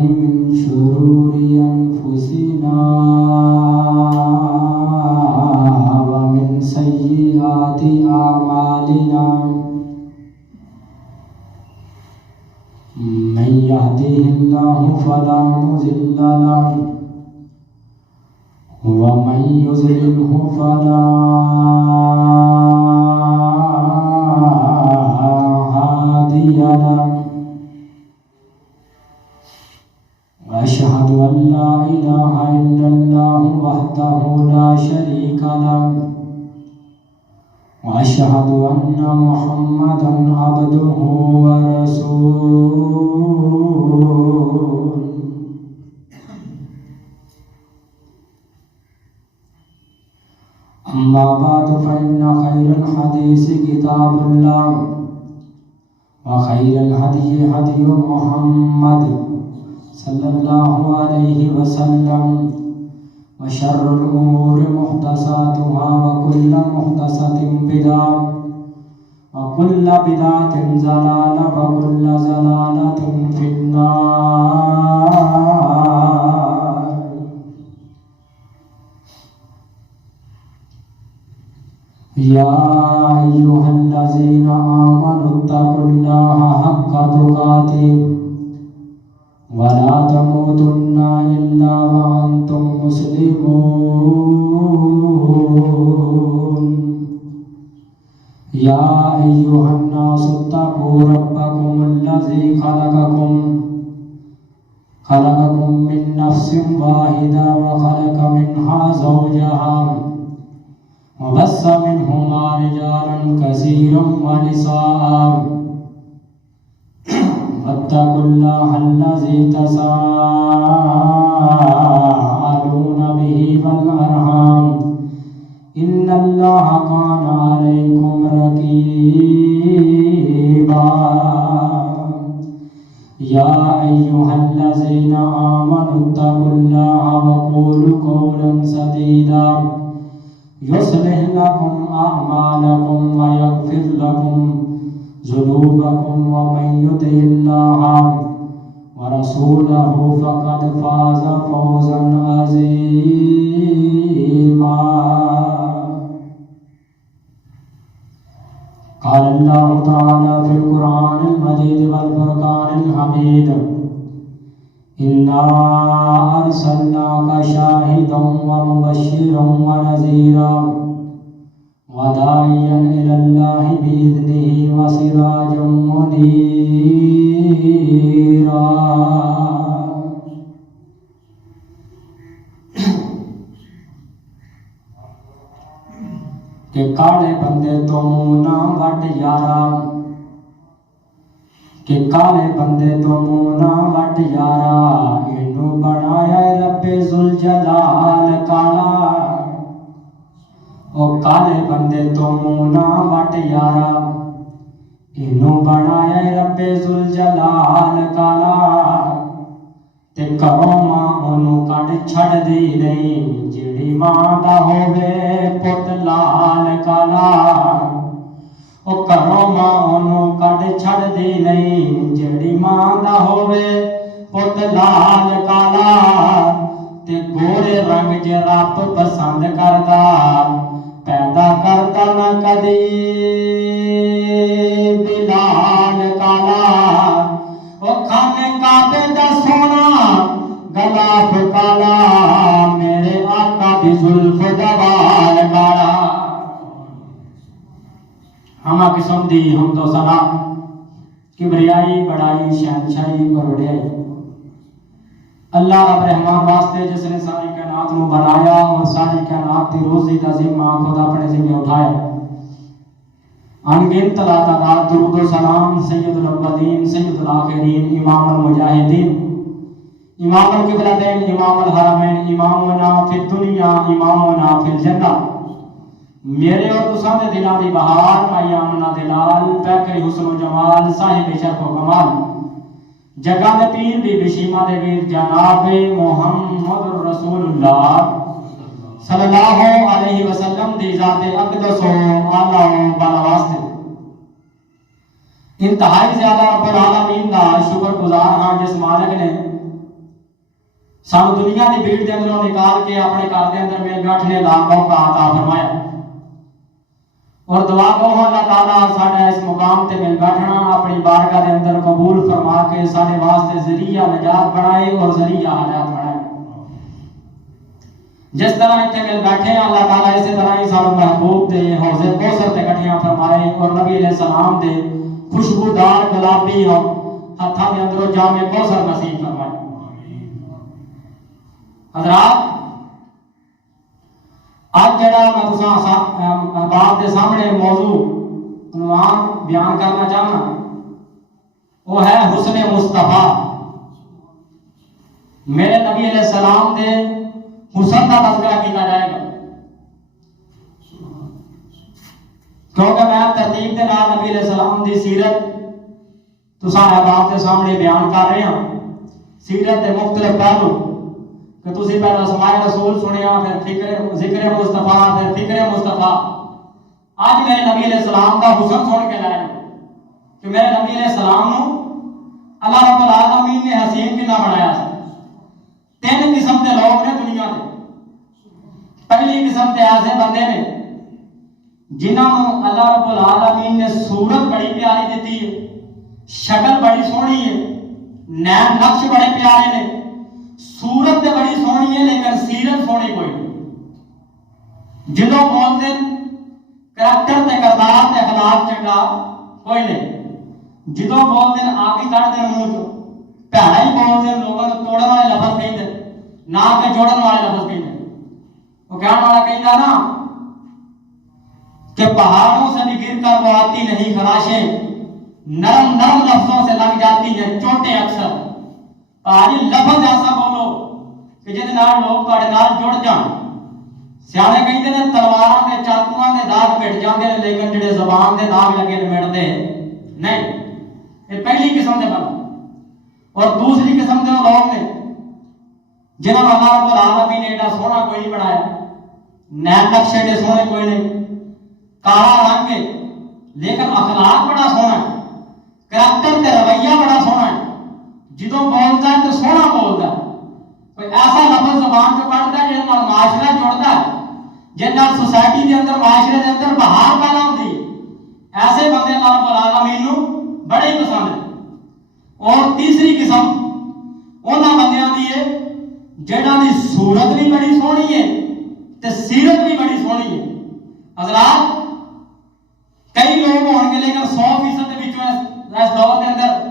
من شرور أنفسنا ومن سيئات أعمالنا من يهده الله فلا مضل له ومن يضلله فلا هادي له وأشهد أن لا إله إلا الله وحده لا شريك له وأشهد أن محمدا عبده ورسوله أما بعد فإن خير الحديث كتاب الله وخير الهدي هدي محمد صلى الله عليه وسلم وشر الأمور محدثاتها وكل محدثة بدعة وكل بدعة ضلالة وكل ضلالة في النار. يا أيها الذين آمنوا اتقوا الله حق تقاته ولا تموتن إلا وأنتم مسلمون. يا أيها الناس اتقوا ربكم الذي خلقكم من نفس واحدة وخلق منها زوجها وبث منهما رجالا كثيرا ونساء واتقوا الله الذي تساءلون به والأرحام إن الله كان عليكم رقيبا. يا أيها الذين آمنوا اتقوا الله وقولوا قولا سديدا يصلح لكم أعمالكم ويغفر لكم ذنوبكم ومن يطع الله ورسوله فقد فاز فوزا عظيما. قال الله تعالى في القرآن المجيد والفرقان الحميد إنا أرسلناك شاهدا ومبشرا ونذيرا وداعيا إلى الله بإذنه وسراجا منيرا. کہ کالے بندے تو منہ نہ وٹ یارا کہ کالے بندے تو منہ نہ وٹ یارا اینو بنایا رب ذوالجلال کالا. او کالے بندے تو منہ نہ وٹ یارا اینو بنایا رب ذوالجلال کالا. تے کرو ماں اونوں کڈ چھڑ دی نہیں جیڑی ماں دا ہووے پت لال کالا. او کرو ماں اونوں کڈ چھڑ دی نہیں جیڑی ماں دا ہووے پت لال کالا. تے گورے رنگ ج رب پسند کردا پیدا کردا نہ کدی بلال کالا. او کھانے کعبے دا سونا غلاف کالا میرے آقا دی زلف دا بال کالا. ہما قسم دی حمد و ثنا کبریائی بڑائی شہنشاہی اور وڈیائی اللہ رب رحمان واسطے جس نے ساری کائنات کو بنایا اور ساری کائنات دی روزی کا ذمہ خود اپنے ذمہ اٹھایا. انگنت تعداد درود و سلام سید الاولین سید الآخرین امام المجاہدین امام القبلتین امام الحرمین امامنا فی الدنیا امامنا فی الجنہ میرے اور تساں دے دلاں دی بہار ایامنا دلال پیکری حسن و جمال صاحب شرف و کمال جگہ دے پیر دی بشیمہ دے ویر جناب محمد رسول اللہ صلی اللہ علیہ وسلم دی ذات اقدس و اعلیٰ و بالا واسطے انتہائی زیادہ رب العالمین دا شکر گزار ہاں جس مالک نے سانو دنیا کی بھیڑ کے اندروں نکال کے اپنے گھر کے اندر مل بیٹھنے کا موقع عطا فرمایا، اور دعا کرو اللہ تعالیٰ ساڈا اس مقام تے مل بیٹھنا اپنی بارگاہ کے اندر قبول فرما کے سارے واسطے ذریعہ نجات بنائے اور ذریعہ حیات بنائے۔ جس طرح اتنے مل بیٹھے ہیں اللہ تعالیٰ اسی طرح ہی سارے محبوب دے حوض کوثر تے کٹھیاں فرمائے، اور نبی علیہ السلام دے خوشبودار گلابی ہاتھاں دے اندروں جام کوثر نصیب فرمائے۔ حضرات آج جڑا میں تساں باپ دے سامنے موضوع عنوان بیان کرنا چاہنا وہ ہے حسن مصطفیٰ۔ میرے نبی علیہ السلام دے حسن کا تذکرہ کیا جائے گا، کیونکہ میں ترتیب کے نال نبی علیہ السلام دی سیرت تساں باپ دے سامنے بیان کر رہے ہیں۔ سیرت دے مختلف پہلو کہ تسی پہلے اسماء رسول سنیا، پھر ذکر مصطفیٰ، پھر فکر مصطفیٰ۔ آج میرے نبی علیہ السلام کا حسن سن کے لائے کہ میرے نبی علیہ السلام نو اللہ رب العالمین نے حسین کنا بنایا ہے۔ تین قسم کے لوگ نے دنیا میں۔ پہلی قسم کے ایسے بندے نے جنہوں اللہ رب العالمین نے صورت بڑی پیاری دیتی ہے، شکل بڑی سونی ہے، نین نقش بڑے پیارے نے، صورت تے بڑی سونی ہے لیکن سیرت سونی کوئی نہیں۔ جدوں بولتے کریکٹر تے کردار تے اخلاق چنگا کوئی نہیں۔ جدوں بولتے آگے کھڑتے منہ چ پیڑا ہی بولتے لوگوں کو توڑن والے لفظ کہیں نہ کہ جوڑن والے لفظ کہیں۔ وہ کہنے والا کہیں نا کہ پہاڑوں سے بھی گر کر وہ آتی نہیں خراشیں، نرم نرم لفظوں سے لگ جاتی ہیں چوٹیں اکثر۔ پہاڑی لفظ ایسا بولو کہ جس نال لوگ تہاڈے نال جڑ جان۔ سیانے کہتے ہیں تلواراں تے چاقواں دے داغ مٹ جاندے نے لیکن جڑے زبان دے داغ لگے نے مٹدے نہیں۔ یہ پہلی قسم دے بندے۔ اور دوسری قسم دے لوگ نے جنہوں نے اللہ رب العالمین نے ایڈا سونا کوئی نہیں بنایا، نین نقشے دے سونے کوئی نہیں، کالا رنگ ہے لیکن اخلاق بڑا سونا ہے، کریکٹر تے رویہ بڑا سونا ہے۔ جدوں بولتا ہے تو سونا بولتا ہے، کوئی ایسا لفظ زبان چ کڈدا ہے جس نال معاشرہ جڑتا ہے، جس نال سوسائٹی دے اندر معاشرے دے اندر بہار پیدا ہوندی ہے۔ ایسے بندے اللہ رب العالمین نو بڑے ہی پسند ہیں۔ اور تیسری قسم انہاں بندیاں دی ہے جنہاں دی صورت بھی بڑی سونی ہے تے سیرت بھی بڑی سونی ہے۔ حضرات کئی لوگ ہون گے لیکن 100% اس دور کے اندر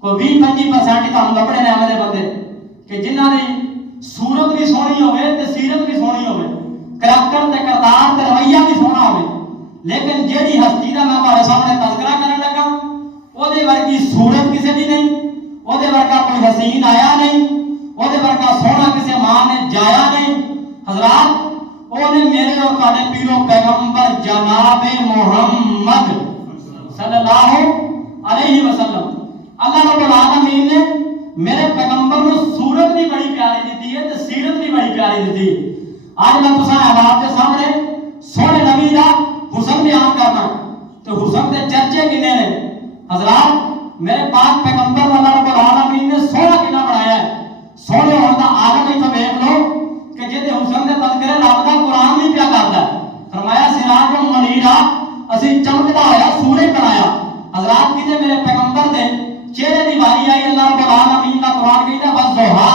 کوئی 20-25% کام لبڑے نے ہمارے بندے کہ جنہاں دی صورت بھی سونی ہوئے تے سیرت بھی سونی ہوئے، کریکٹر تے کردار تے رویہ بھی سونا ہوئے، لیکن جیڑی ہستی دا میں تہاڈے سامنے تذکرہ کرن لگا او دے ورگی صورت کسے دی نہیں، او دے ورگا کوئی حسین آیا نہیں، او دے ورگا سونا کسے ماں نے جایا نہیں۔ حضرات او نے میرے اور تہاڈے پیرو پیغمبر جناب محمد صلی اللہ علیہ وسلم، اللہ رب العالمین نے میرے پیغمبر کو صورت بھی بڑی پیاری دیتی ہے تے سیرت بھی بڑی پیاری دیتی ہے۔ آج میں تساں احباب کے سامنے سونے نبی دا حسن بیان کرنا تو حسن دے چرچے کنے نے۔ حضرات میرے پاک پیغمبر اللہ رب العالمین نے سونا کنا بنایا ہے۔ سونے ہونے دا عالم ہی تو دیکھ لو کہ جے حسن دے تذکرے رب دا قرآن بھی پیا کردا ہے۔ فرمایا سراج منیرا، اسی چمکدا ہویا سورج بنایا۔ حضرات کتے میرے پیغمبر دے چہرے دی باری آئی، اللہ رب العالمین کا قرآن کہتا ہے والضحا،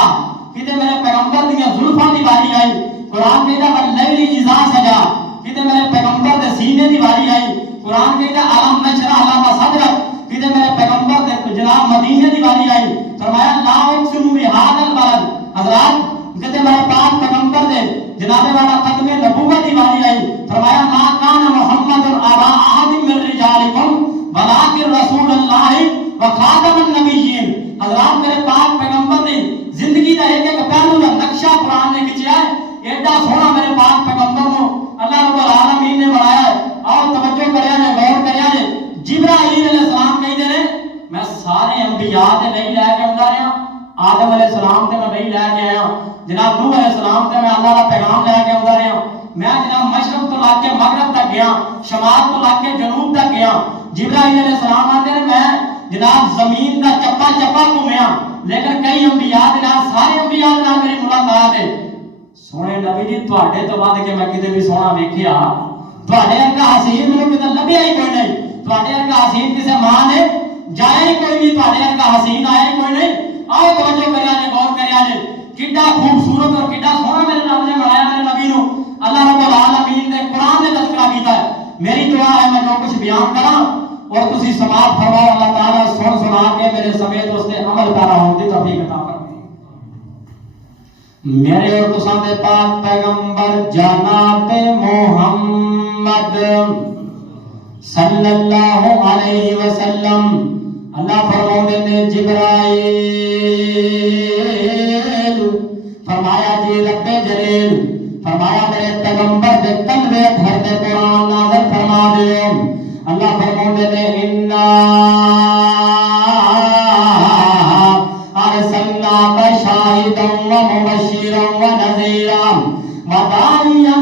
کتے میرے پیغمبر دی زلفاں دی باری آئی، قرآن کہتا ہے واللیل اذا سجا، کتے میرے پیغمبر دے سینے دی باری آئی، قرآن کہتا ہے الم نشرح لک صدرک، کتے میرے پیغمبر دے جناب مدینے دی باری آئی، فرمایا لا اقسم بہذا البلد۔ حضرات کتے میرے پاک پیغمبر دے جناب والا ختم نبوت دی باری آئی، فرمایا ما کان محمد ابا احد من رجالکم ولکن رسول اللہ وخاتم النبیین۔ حضرات میرے پاک پیغمبر نے زندگی دا ایک ایک پہلو دا نقشہ قرآن نے کھچیا ہے۔ ایڈا سونا میرے پاک پیغمبر کو اللہ رب العالمین نے بنایا ہے۔ اور توجہ کریا جے، غور کریا جے، جبرائیل علیہ السلام کہندے نے میں سارے انبیاء تے نہیں لے کے آندا رہا، آدم علیہ السلام تے میں نہیں لے کے آیا، جناب نوح علیہ السلام تے میں اللہ دا پیغام لے کے آندا رہا، میں جناب مشرق تو لا کے مغرب تک گیا، شمال تو لا کے جنوب تک گیا۔ جبرائیل علیہ السلام آتے ہیں میں جناب زمین کا چپا چپا گھومیا لیکن کئی انبیاء دے نال سارے انبیاء دے نال میری ملاقات ہے سونے نبی جی تواڈے تو ود کے میں کتے بھی سونا ویکھیا تواڈے ورگا حسین مینوں کتے لبھیا ہی کوئی نہیں تواڈے ورگا حسین کسے ماں نے جایا ہی کوئی نہیں تواڈے ورگا حسین آیا ہی کوئی نہیں آؤ توجہ کریا جے غور کریا جے کڈا خوبصورت اور کڈا سونا میرے رب نے بنایا میرے نبی نو اللہ رب العالمین نے قرآن نے تذکرہ کیتا ہے میری دعا ہے میں جو کچھ بیان کراں اور تسی سماعت فرماؤ اللہ تعالیٰ سن سنا کے میرے سمیت اس نے عمل پیرا ہون دی توفیق عطا فرمائے میرے اور تساں دے پاک پیغمبر جناب محمد صلی اللہ علیہ وسلم اللہ فرماؤں نے جبرائیل فرمایا جی رب جلیل فرمایا میرے پیغمبر دے قلب اطہر دے قرآن نازل فرما دے اللہ فرماؤں نے انا ارسلناک شاہدا ومبشرا ونذیرا وداعیا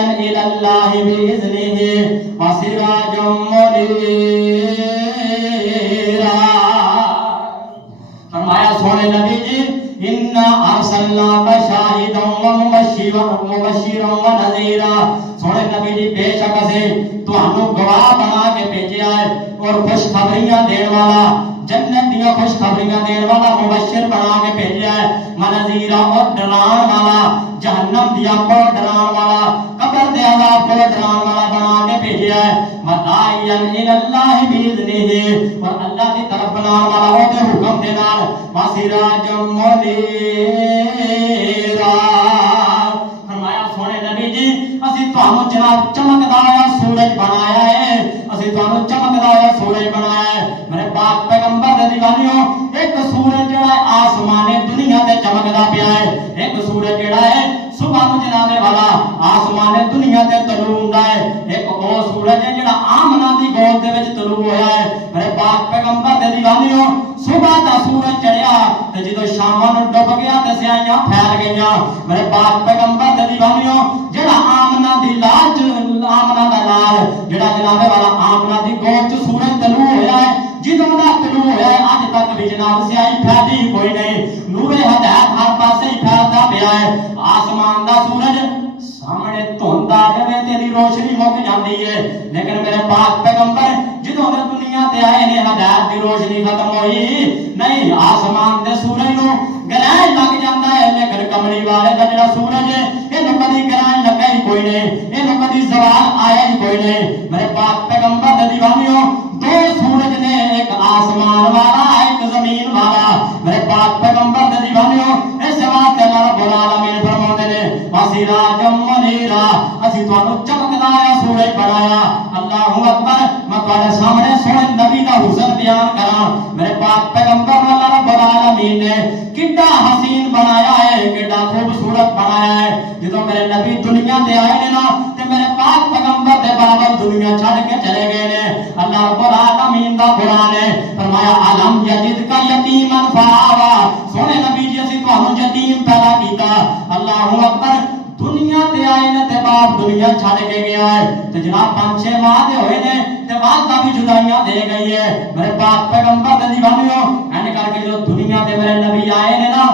الی اللہ بإذنہ وسراجا منیرا فرمایا سونے نبی جی انا ارسلناک شاہدا ومبشرا ونذیرا سونے نبی جی بے شک سے تانوں گواہ بنا کے بھیجیا ہے اور خوشخبریاں دین والا جنت دیا خوشخبریاں دین والا مبشر بنا کے بھیجیا ہے منذیرا اور ڈران والا جہنم دیا کو ڈران والا قبر دے عذاب کو ڈران والا بنا کے بھیجیا ہے وداعیا الی اللہ باذنہ اور اللہ کی طرف بنان والا وہ دے حکم دے نال وسراج منیرا فرمایا سونے نبی جی اسی تانوں جناب چمکدا ہوا سورج بنایا ہے اسی تانوں چمکدا ہوا سورج بنایا ہے میرے پاک پیغمبر دے دیوانیوں ایک سورج جڑا ہے آسمان دنیا تے چمکدا پیا ہے ایک سورج جڑا ہے صبح نو جناب والا آسمان دنیا تے طلوع ہوندا ہے ایک او سورج ہے جڑا آمنہ دی گود دے وچ طلوع ہویا ہے میرے پاک پیغمبر دے دیوانیوں صبح دا سورج چڑھیا تے جدوں شام نو ڈب گیا تے سیاہیاں پھیل گئیاں میرے پاک پیغمبر دے دیوانیوں جڑا آمنہ دی لاج آمنہ دا لال جڑا جناب والا آمنہ دی گود چ سورج طلوع ہویا ہے جدوں دا طلوع ہویا ہے اج تک بھی جناب سیاہی پھیلی کوئی نہیں نور ہدایت ہر پاسے ہی پھیلدا پیا ہے آسمان دا سورج سامنے دھند آ جائے تیری روشنی مک جاندی ہے لیکن میرے پاک پیغمبر جدوں دے دنیا تے آئے نے ہدایت دی روشنی ختم ہوئی نہیں آسمان دے سورج نو گرہن لگ جاندا ہے لیکن کملی والے دا جڑا سورج ہے اینو کدی گرہن لگا ہی کوئی نہیں اینو کدی زوال آیا ہی کوئی نہیں میرے پاک پیغمبر دے دیوانیوں دو سورج نے ایک آسمان والا ایک زمین والا میرے پاک پیغمبر دے دیوانیوں اس واسطے اللہ رب العالمین فرماتے نے وسراج منیرا اسی تانوں چمکدا ہوا سورج بنایا اللہ اکبر میں تواڈے سامنے سونے نبی دا حسن بیان کراں میرے پاک پیغمبر اللہ رب العالمین نے کڈا حسین بنایا ہے کڈا خوبصورت بنایا ہے جدوں میرے نبی دنیا تے آئے نے نا تے میرے پاک پیغمبر دے بابا دنیا چھڈ کے چلے گئے نے اللہ رب العالمین دا قرآن ہے فرمایا علم یجد کا یتیما فآوا سونے نبی جی اسی تانوں یتیم پیدا کیتا اللہ اکبر دنیا تے آئے نے تے باپ دنیا چھڈ کے گیا ہے تے جناب 5-6 ماہ دے ہوئے نے تے والدہ بھی جدائیاں دے گئی ہے میرے پاک پیغمبر دے دیوانیوں این کر کے جو دنیا تے میرے نبی آئے نے نا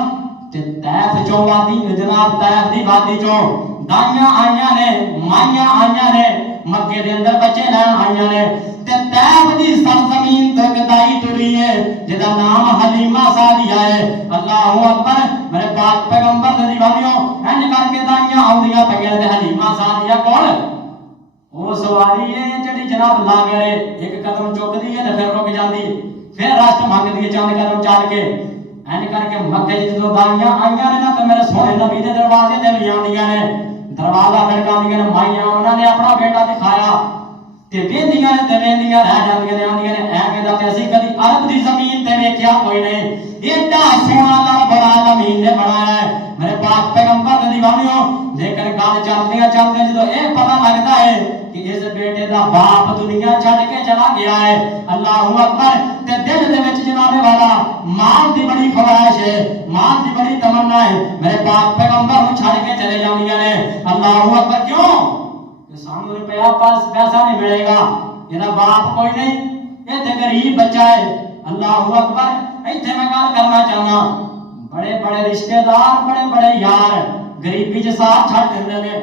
تے طیف چوں وادی جناب طیف دی وادی چوں دائیاں آئیاں نے مائیاں آئیاں نے مکے دے اندر بچے لین آئیاں نے تے طیف دی سرزمین تے گدائی ٹری ہے جدا نام حلیمہ سعدیہ ہے اللہ اکبر میرے پاک پیغمبر دے دیوانیوں این کر کے دائیاں آوندیاں پئیاں تے حلیمہ سعدیہ کون او سواری ہے جڑی جناب لا گئے ایک قدم چکدی ہے تے پھر رک جاندی پھر راست منگدی ہے چند قدم چل کے این کر کے مکے جدوں دائیاں آئیاں نے نا تے میرے سونے نبی دے دروازے تے لے آندیاں نے دروازہ کھڑکاندیاں نے مائیاں انہاں نے اپنا بیٹا دکھایا تے ویندیاں نے تے ویندیاں رہ جاندیاں نے آندیاں نے ایویں دا تے اسی کدی عرب دی زمین تے ویکھیا کوئی نہیں ایڈا سونا اللہ رب العالمین نے بنایا ہے میرے پاک پیغمبر دے دیوانیوں لیکن گل چلدیاں چلدیاں جدوں اے پتہ لگدا ہے کہ اس بیٹے دا باپ دنیا چھڈ کے چلا گیا ہے اللہ اکبر تے دل دے وچ جناب والا مال دی بڑی خواہش ہے مال دی بڑی تمنا ہے میرے پاک پیغمبر نوں چھڈ کے چلے جاندیاں نے اللہ اکبر کیوں کہ سانوں روپیہ پاس پیسہ نہیں ملے گا یہ باپ کوئی نہیں، یہ تے غریب بچہ ہے۔ اللہ اکبر۔ ایتھے میں گل کرنا چاہنا، بڑے بڑے رشتہ دار، بڑے بڑے یار غریبی چ ساتھ چھڈ دیندے نے،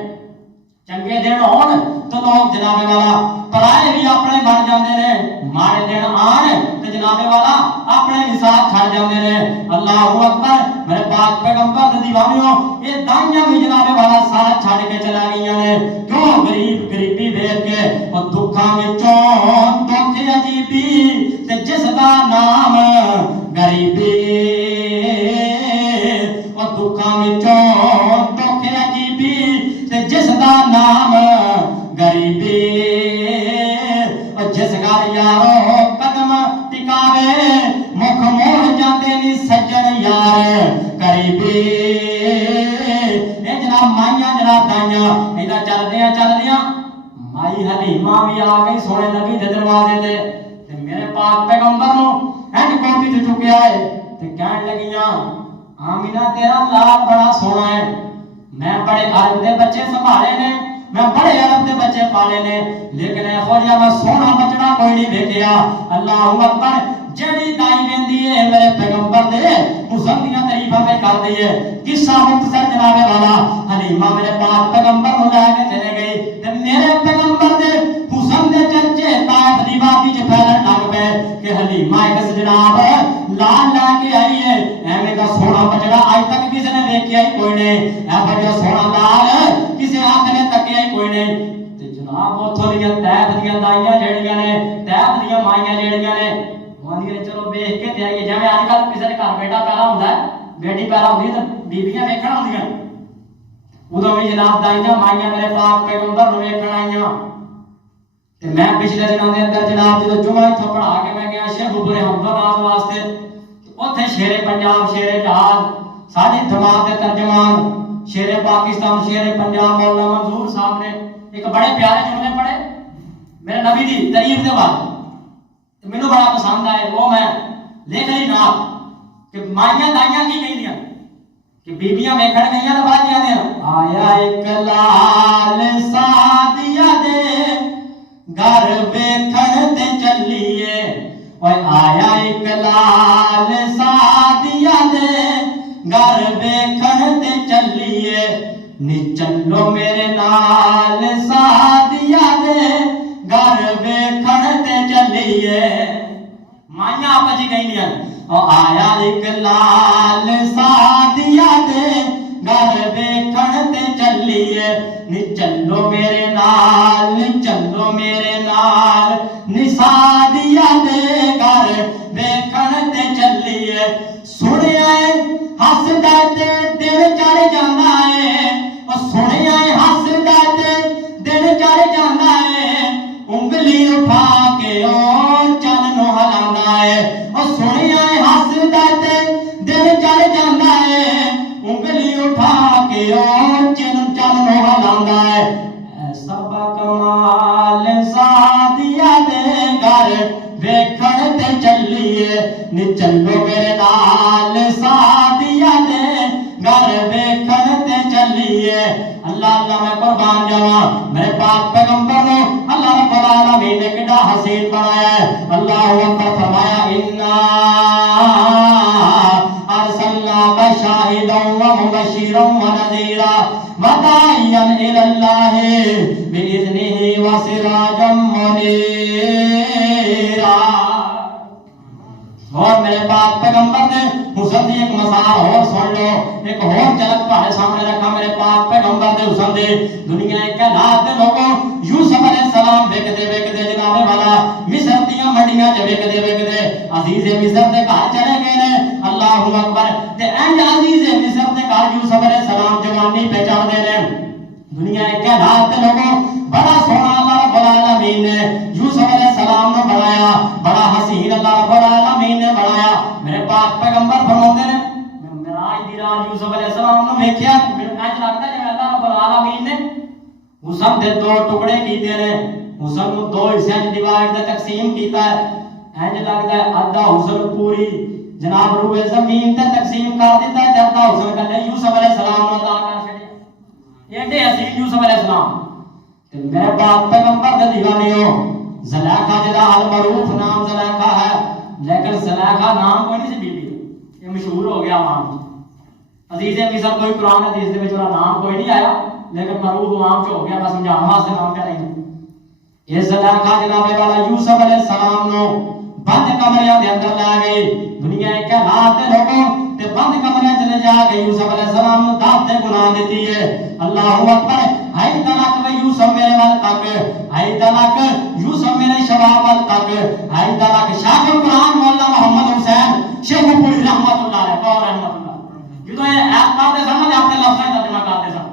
چنگے دن ہون تو لوگ جناب والا پرائے بھی اپنے بن جاندے نے، ماڑے دن آن تو جناب والا اپنے بھی ساتھ چھڈ جاندے نے۔ اللہ اکبر۔ میرے پاک پیغمبر دے دیوانیوں، یہ دائیاں بھی جناب والا ساتھ چھڈ کے چلا گئیاں نے، کیوں؟ غریبی ویکھ کے اور دکھاں وچوں دکھ عجیبی تے جس دا نام غریبی، اور دکھاں وچوں دکھ عجیبی تے جس دا نام غریبی، اور جس گھر یارو قدم ٹکاوے مکھ موڑ جاندے نی سجن یار قریبی۔ اے جناب مائیاں جناب دائیاں ایدہ چلدیاں مائی حلیمہ بھی آ گئی سونے نبی دے دروازے تے میرے پاک پیغمبر نو اینڈ کوٹی تے چکیا ہے تے کہن لگیاں آمینہ تیرا لال بڑا سونا ہے، میں بڑے عرب دے بچے سنبھالے نے، میں بڑے عرب دے بچے پالے نے، لیکن اے خوریا میں سونا بچڑا کوئی نہیں دیکھیا۔ اللہ اکبر۔ جڑی دائی ویندی ہے میرے پیغمبر دے حسن دیاں تعریفاں پہ کر دی ہے۔ قصہ مختصر جناب والا، حلیمہ میرے پاک پیغمبر نو لے کے چلے گئی تے میرے پیغمبر دے حسن دے چرچے طائف دی وادی چ پھیلن لگ پے کہ حلیمہ ایک جناب لال لے کے آئی ہے، ایویں دا سونا بچڑا اج تک کسی نے ویکھیا ہی کوئی نہیں، اے بڑا سونا لال کسی آنکھ نے تکیا ہی کوئی نہیں۔ تے جناب اوتھوں دیاں طائف دیاں دائیاں جڑیاں نے، طائف دیاں مائیاں جڑیاں نے، چلو ویکھ کے تے آئیے، جویں اج کل کسی دے گھر بیٹا پیدا ہوندا ہے، بیٹی پیدا ہوندی ہے تے بیبیاں ویکھن آندیاں، ادوں بھی جناب دائیاں مائیاں میرے پاک پیغمبر نو ویکھن آئیاں۔ تے میں پچھلے دنوں دے اندر جناب جدوں جمعہ اتھوں پڑھا کے میں گیا شیخ ابو حمزہ ناز واسطے، اوتھے شیر پنجاب، شیر جہاد، ساڈے دماغ دے ترجمان شیر پاکستان، شیر پنجاب مولانا منظور صاحب نے ایک بڑے پیارے جملے پڑھے میرے نبی دی تعریف دے بعد، مینوں بڑا پسند آئے، وہ میں لکھ لی نال کہ مائیاں دائیاں کی کہندیاں کہ بیبیاں ویکھن گئیاں تے باجیاں دیاں آیا ایک لال سادیا دے گھر ویکھن تے چلیے، اوے آیا ایک لال سادیا دے گھر ویکھن تے چلیے، نی چلو میرے نال سادیا دے گھر ویکھن تے چلیے۔ مائیاں آپا جی کہیں دیا اور آیا ایک لال سادیا دے گھر ویکھن تے چلیے، نی چلو میرے نال، چلو میرے نال، نی سادیا دے گھر ویکھن تے چلیے۔ سنیا ہے ہسدا تے دل چڑھ جاندا ہے، او سنیا ہے ہسدا تے دل چڑھ جاندا ہے، انگلی اٹھا کے او چن نو ہلاندا ہے، او سنیا ہے ہسدا تے دل چڑھ جاندا ہے، انگلی اٹھا کے او چن نو ہلاندا ہے۔ ایسا با کمال سادیا دے گھر ویکھن تے چلیے، نی چلو میرے نال سادیا دے گھر ویکھن تے چلیے۔ اللہ اللہ میں قربان جاواں میرے پاک پیغمبر نو اللہ رب العالمین نے کڈا حسین بنایا ہے۔ اللہ اکبر فرمایا انا ارسلناک شاہدا ومبشرا ونذیرا وداعیا الی اللہ باذنہ وسراجا منیرا۔ اور میرے پاک پیغمبر نے حسن دی ایک مثال اور سن لو، ایک اور جھلک تہاڈے سامنے رکھا میرے پاک پیغمبر دے حسن دے۔ دنیا ایک حالات دے لوگوں یوسف علیہ السلام ویکھدے ویکھدے جناب والا مصر دیاں منڈیاں چ ویکھدے ویکھدے عزیز مصر دے گھر چلے گئے نے۔ اللہ اکبر۔ تے انج عزیز مصر دے گھر یوسف علیہ السلام جوانی پہچان دے نے۔ دنیا ایک حالات دے لوگوں بڑا سونا اللہ رب العالمین نے یوسف علیہ السلام نے بنایا، بڑا حسین اللہ رب العالمین نے بنایا۔ میرے پاک پیغمبر فرماتے ہیں معراج دی رات یوسف علیہ السلام نے ویکھیا، مینوں انج لگدا جے اللہ رب العالمین نے حسن دے دو ٹکڑے کیتے نے، حسن نو دو حصے وچ ڈیوائڈ تے تقسیم کیتا ہے۔ انج لگدا ہے آدھا حسن پوری جناب روئے زمین تے تقسیم کر دیتا ہے تے آدھا حسن کلے یوسف علیہ السلام نو عطا کر چھڈیا۔ ایڈے حسین یوسف علیہ السلام تے میرے پاک پیغمبر دے دیوانیوں زلیخا جدا المعروف نام زلیخا ہے، لیکن زلیخا نام کوئی نہیں سی بی بی، یہ مشہور ہو گیا عوام عزیز مصر کوئی قرآن حدیث دے وچ نام کوئی نہیں آیا، لیکن معروف عوام چ ہو گیا، میں سمجھاؤں واسطے نام کیا نہیں۔ یہ زلیخا جناب والا یوسف علیہ السلام نو بند کمرے دے اندر لے گئی، دنیا ایک حالات دے لوگوں تے بند کمرے چ لے جا کے یوسف علیہ السلام نو دعوت دے گناہ دیتی ہے۔ اللہ اکبر، ہائی تلک و یوسف میرے ول تک، ہائی تلک یوسف میرے شباب ول تک، ہائی تلک شیخ القرآن مولانا محمد حسین شیخ پوری رحمت اللہ علیہ اور رحمت اللہ جدو یہ ایت پڑھتے سن اپنے لفظ کا ترجمہ کرتے سن،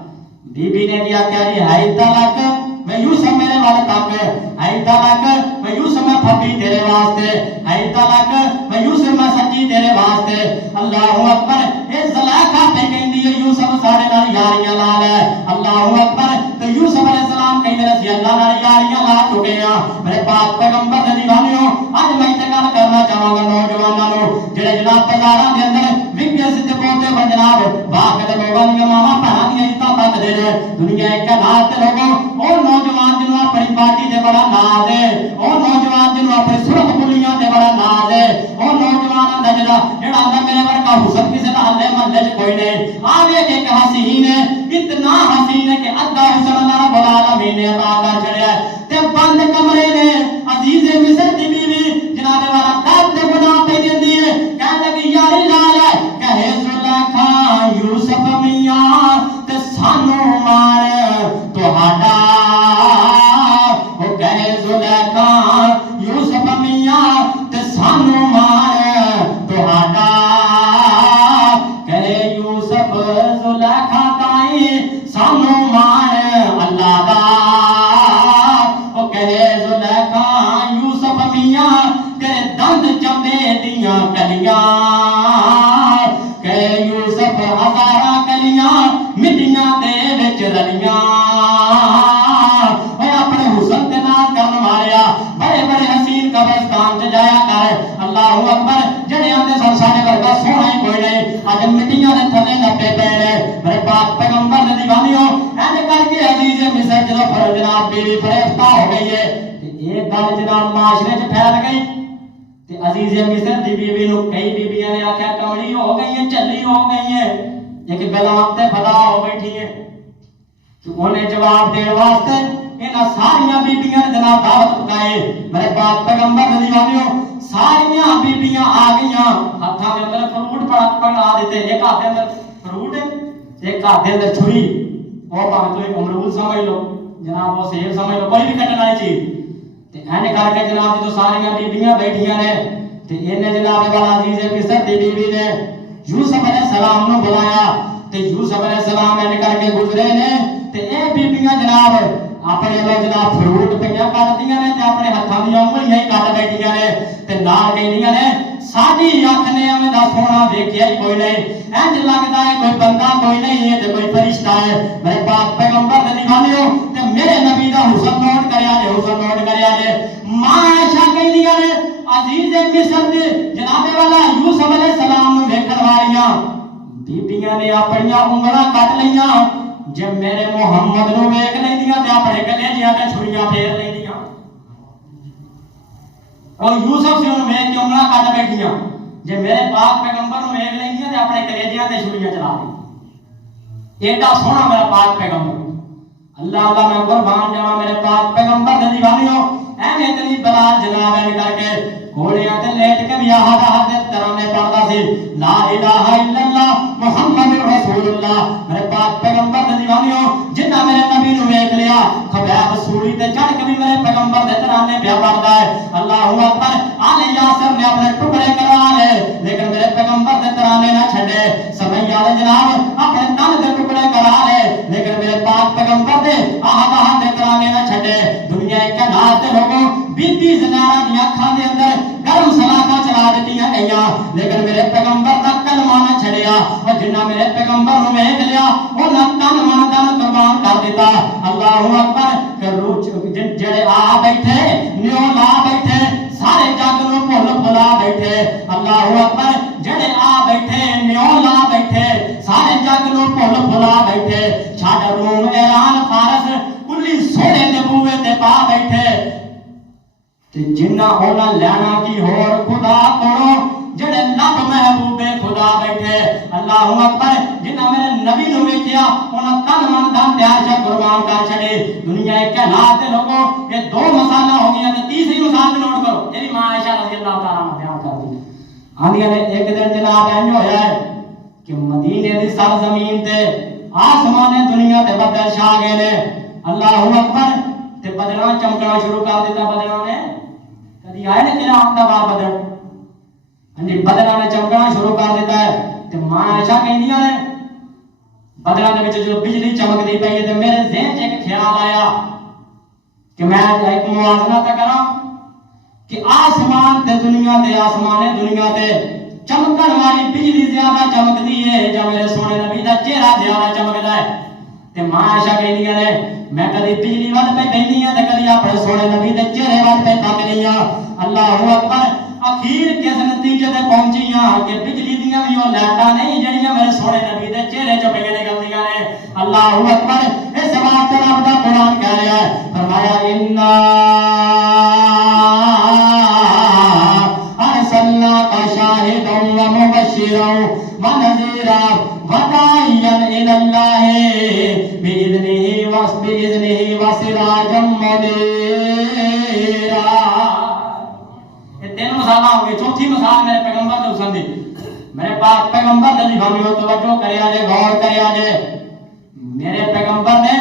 بی بی نے کیا کیا جی ہائی تلک میں یوسف میرے والے تک، ہائی تلک میں یوسف میں پھپی تیرے واسطے، ہائی تلک میں یوسف میں سچی تیرے واسطے۔ اللہ اکبر، اے زلیخا تے کہندی ہے یوسف سارے نال یاریاں لا لے، اللہ اکبر، تے یوسف علیہ السلام کہندے رسی اللہ نال یاریاں لا چکے ہیں۔ میرے پاک پیغمبر دے دیوانیو، اج میں تے گل کرنا چاہاں گا نوجواناں نو جڑے جناب بازاراں دے اندر وگے سچ بولتے بن جناب واقع دے لوگاں دی ماواں بہناں دی عزت تک دے دے، دنیا ایک حالات تے لوگوں او نوجوان جنوں اپنی پارٹی تے بڑا ناز ہے، او نوجوان جنوں اپنی سرخ بلیاں تے بڑا ناز ہے، او نوجوان دا جڑا آندا میرے ورگا حسن کسے دا حلے محلے چ کوئی نہیں، آ ویکھ ایک حسین ہے، اتنا حسین ہے کہ ادھا حسن اللہ رب العالمین نے عطا کر چھڑیا ہے، تے بند کمرے نے عزیز مصر دی بیوی جناب والا داد دے گناہ پہ دیندی ہے، کہن لگی یاری لال ہے کہے زلیخا یوسف میاں تے سانو مار تہاڈا، او کہے زلیخا یوسف میاں تے سانو مار تہاڈا، کہے یوسف زلیخا تائیں سانو مار اللہ دا، او کہے زلیخا یوسف میاں تیرے دند چمبے دیاں کلیاں، کہے یوسف ہزاراں کلیاں مٹیاں دے وچ رلیاں، اے اپنے حسن دے نال کرن ماریا بڑے بڑے حسین قبرستان چ جایا کر، اللہ اکبر، جڑے آندے سن ساڈے ورگا سونا ہی کوئی نہیں، اج مٹیاں دے تھلے نپے پے نے، میرے پاک پیغمبر دے دیوانیو اینج کر کے عزیز مصر جدوں پر جناب بیوی فریفتہ ہو گئی ہے، ایک گل جناب معاشرے چ پھیل گئی تے عزیز مصر دی بیوی نو کئی بیبیاں نے آکھیا کملی ہو گئی ہے، چلی ہو گئی ہے، ایک بلام تے فدا ہو بیٹھی ہے، تو انہیں جواب دین واسطے انہاں ساریاں بیبیاں نے جناب دعوت پکائے، میرے پاک پیغمبر دے دیوانیو ساریاں بیبیاں آ گئیاں، ہتھاں دے اندر فروٹ پکڑا دیتے، ایک ہاتھ دے اندر فروٹ ایک ہاتھ دے اندر چھری، وہ بھاویں تسی امرود سمجھ لو جناب، وہ سیب سمجھ لو، کوئی بھی کٹن والی چیز، تے اینج کر کے جناب جدوں ساریاں بیبیاں بیٹھیاں نے تے انہیں جناب والا عزیز مصر دی بیوی نے یوسف علیہ السلام نو بلایا تے یوسف علیہ السلام اینج کر کے گزرے نے تے اے بیبیاں جناب اپنے لو جناب فروٹ پہ کٹدیاں نے تے اپنے ہاتھاں دی انگلیاں ہی کٹ بیٹھیاں نے تے نال کہندیاں نے ساڈی اکھ نے اویں دا سونا ویکھیا ہی کوئی نہیں، انج لگدا ہے کوئی بندہ کوئی نہیں ہے تے کوئی فرشتہ ہے، میرے پاک پیغمبر دے دیوانیو تے میرے نبی دا حسن نوٹ کریا جے، حسن نوٹ کریا جے، ماں عائشہ کہندیاں نے عزیز مصر دے جناب والا یوسف علیہ السلام نو ویکھن والیاں بیبیاں نے اپنی انگلاں کٹ لیاں، جے میرے محمد نو ویکھ لیندیاں تے اپنے کلیجیاں تے چھریاں پھیر لیندیاں، اور یوسف سے انہوں ویکھ کے انگلاں کٹ بیٹھیاں، جے میرے پاک پیغمبر نو ویکھ لیندیاں تے اپنے کلیجیاں تے چھریاں چلا دیندیاں، ایڈا سونا میرا پاک پیغمبر، اللہ اللہ میں قربان جاواں میرے پاک پیغمبر دے دیوانیو، ایویں اتنی بلال جناب ہے کر کے گھوڑیاں تے لیٹ کے بھی آہد آہد ترانے پڑھدا سی، لا الہ الا اللہ محمد رسول اللہ، میرے پاک پیغمبر دے دیوانیو جنہ میرے نبی نو ویکھ لیا خبیب سوری تے چڑھ کے بھی میرے پیغمبر دے ترانے پیا پڑھدا ہے، اللہ اکبر، آل یاسر نے اپنے ٹکڑے کروا لے لیکن میرے پیغمبر دے ترانے نہ چھڈے، سمیہ والے جناب اپنے تن دے ٹکڑے کرا لے لیکن میرے پاک پیغمبر دے آہد آہد دے ترانے نہ چھڈے، دنیا ایک ناز تے لوگوں بی زنارہ دی اکھاں دے اندر گرم سلاخاں چلا دتیاں گئیاں لیکن میرے پیغمبر دا کلمہ نہ چھڑیا، اور جنہ میرے پیغمبر نو ویکھ لیا انہاں تن من دن قربان کر دیتا، اللہ اکبر، کہ روح جڑے آ بیٹھے نیو لا بیٹھے سارے جگ نو بھول بھلا بیٹھے، اللہ اکبر، جڑے آ بیٹھے نیو لا بیٹھے سارے جگ نو بھول بھلا بیٹھے، چھڈ روم ایران فارس کلی سونے دے بوئے تے پا بیٹھے، تے جنہ ہونا لینا کی ہور خدا کرو جڑے لب محبوب خدا بیٹھے اللہ اکبر جنہ میرے نبی نو ویکھیا انہاں تن من دن تیار چا قربان کر چھڑے دنیا ایک کائنات دے لوگوں یہ دو مثالاں ہو گئیاں تے تیسری مثال بھی نوٹ کرو میری ماں عائشہ رضی اللہ تعالی عنہ بیان کرتی آندیاں نے ایک دن جناب اینج ہویا ہے کہ مدینے دی سرزمین تے آسمان دنیا تے بدل چھا گئے نے اللہ اکبر تے بدلاں چمکنا شروع کر دیتا بدلاں نے کدی آئے نے تیرا آمدہ بار بدل انجی بدلاں نے چمکنا شروع کر دیتا ہے تے ماں عائشہ کہندیاں نے بدلاں دے وچ جو بجلی چمکدی پئی ہے تے میرے ذہن وچ ایک خیال آیا کہ میں ایک موازنہ تے کراں کہ آسمان تے دنیا تے آسمان دنیا تے چمکن والی بجلی زیادہ چمکدی ہے یا میرے سونے نبی دا چہرہ زیادہ چمکدا ہے تے ماں عائشہ کہندیاں نے میں کدی بجلی ول پہ بہنی ہاں تے کدی اپنے سونے نبی دے چہرے ول پہ تکدی ہاں اللہ اکبر اخیر کس نتیجے تے پہنچی ہاں کہ بجلی دیاں بھی او لائٹاں نہیں جڑیاں میرے سونے نبی دے چہرے چوں پہ نکلدیاں نے اللہ اکبر اس واسطے رب دا قرآن کہہ رہا ہے فرمایا انا ارسلناک شاہدا ومبشرا ونذیرا وداعیا الی اللہ بإذنه وسراجا منیرا یہ تین مثال ہو گئی چوتھی مثال میرے پیغمبر نے حسن دی میرے پاک پیغمبر نے لکھا توجہ کریا جے غور کریا جے میرے پیغمبر نے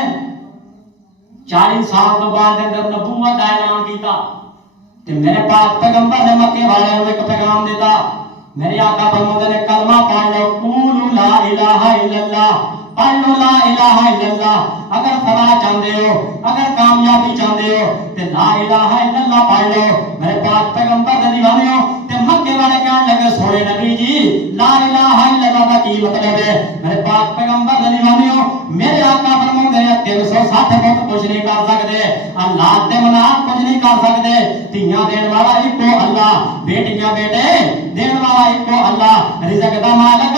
40 سال تو بعد اندر نبوت کا اعلان کیتا تے میرے پاک پیغمبر نے مکے والے کو ایک پیغام دیتا میرے آقا فرماتے نے کلمہ پڑھ لو قولوا لا الہ الا اللہ پڑھ لو لا الہ الا اللہ اگر فلاح چاہتے ہو اگر کامیابی چاہتے ہو تے لا الہ الا اللہ پڑھ لو میرے پاک پیغمبر دے دیوانے ہو تے مکے والے کہنے لگے سونے نبی جی لا الہ الا اللہ دا کی مطلب ہے میرے پاک پیغمبر دے دیوانے ہو میرے آقا فرماتے ہیں 360 فٹ کچھ نہیں کر سکتے اللہ تے منات کچھ نہیں کر سکتے تیاں دین والا ایکو اللہ بیٹیاں بیٹے دین والا ایکو اللہ رزق دا مالک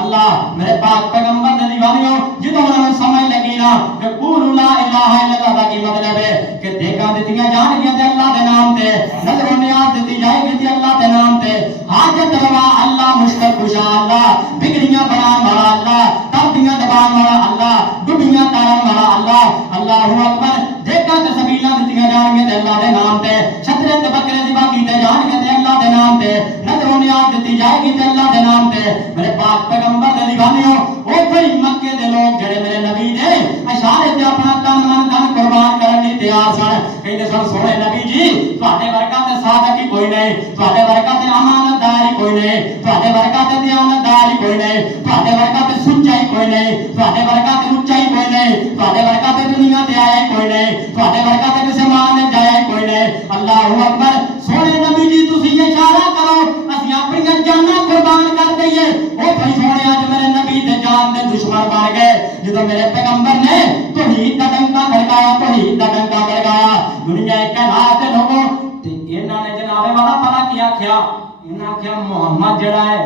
اللہ میرے پاک پیغمبر دے دیوانے ہو جدوں انہوں سمجھ لگی نا کہ قول لا الہ الا اللہ دا کی مطلب ہے کہ دیکھاں دتیاں جان گیا تے اللہ دے نام تے نظر و نیاز دتی جائے گی تے اللہ دے نام تے حاجت روا اللہ مشکل کشا اللہ بگڑیاں بنان والا اللہ تردیاں دبان والا اللہ ڈبیاں تارن والا اللہ اللہ اکبر دیکھاں تے سبیلاں دتیاں جان گیا تے اللہ دے نام تے چھترے تے بکرے ذبح کیتے جان گے تے اللہ دے نام تے نظر و نیاز دتی جائے گی تے اللہ دے نام تے میرے پاک پیغمبر دے دیوانے ہو او بھئی مکے دے لوگ جڑے میرے نبی دے اشارے تے اپنا تن من دن قربان کرن دی تیار سن کہندے سن سونے نبی جی تواڈے ورگا تے صادق ہی کوئی نہیں تواڈے ورگا تے امانتدار ہی کوئی نہیں تواڈے ورگا تے دیانتدار ہی کوئی نہیں تواڈے ورگا تے سچا ہی کوئی نہیں تواڈے ورگا تے اونچا ہی کوئی نہیں تواڈے ورگا تے دنیا تے آیا ہی کوئی نہیں تواڈے ورگا تے کسے ماں نے جایا ہی کوئی نہیں اللہ اکبر سونے نبی جی تسی اشارہ کرو اسی اپنی جاناں قربان کر دئیے او بھائی سونے اج میرے نبی دے جان دے دشمن بن گئے جدوں میرے پیغمبر نے توحید دا ڈنکا کھڑکایا توحید دا ڈنکا کھڑکایا دنیا ایک کائنات دے لوگوں تے انہاں نے جناب والا پتہ کیا آکھیا انہاں آکھیا محمد جڑا ہے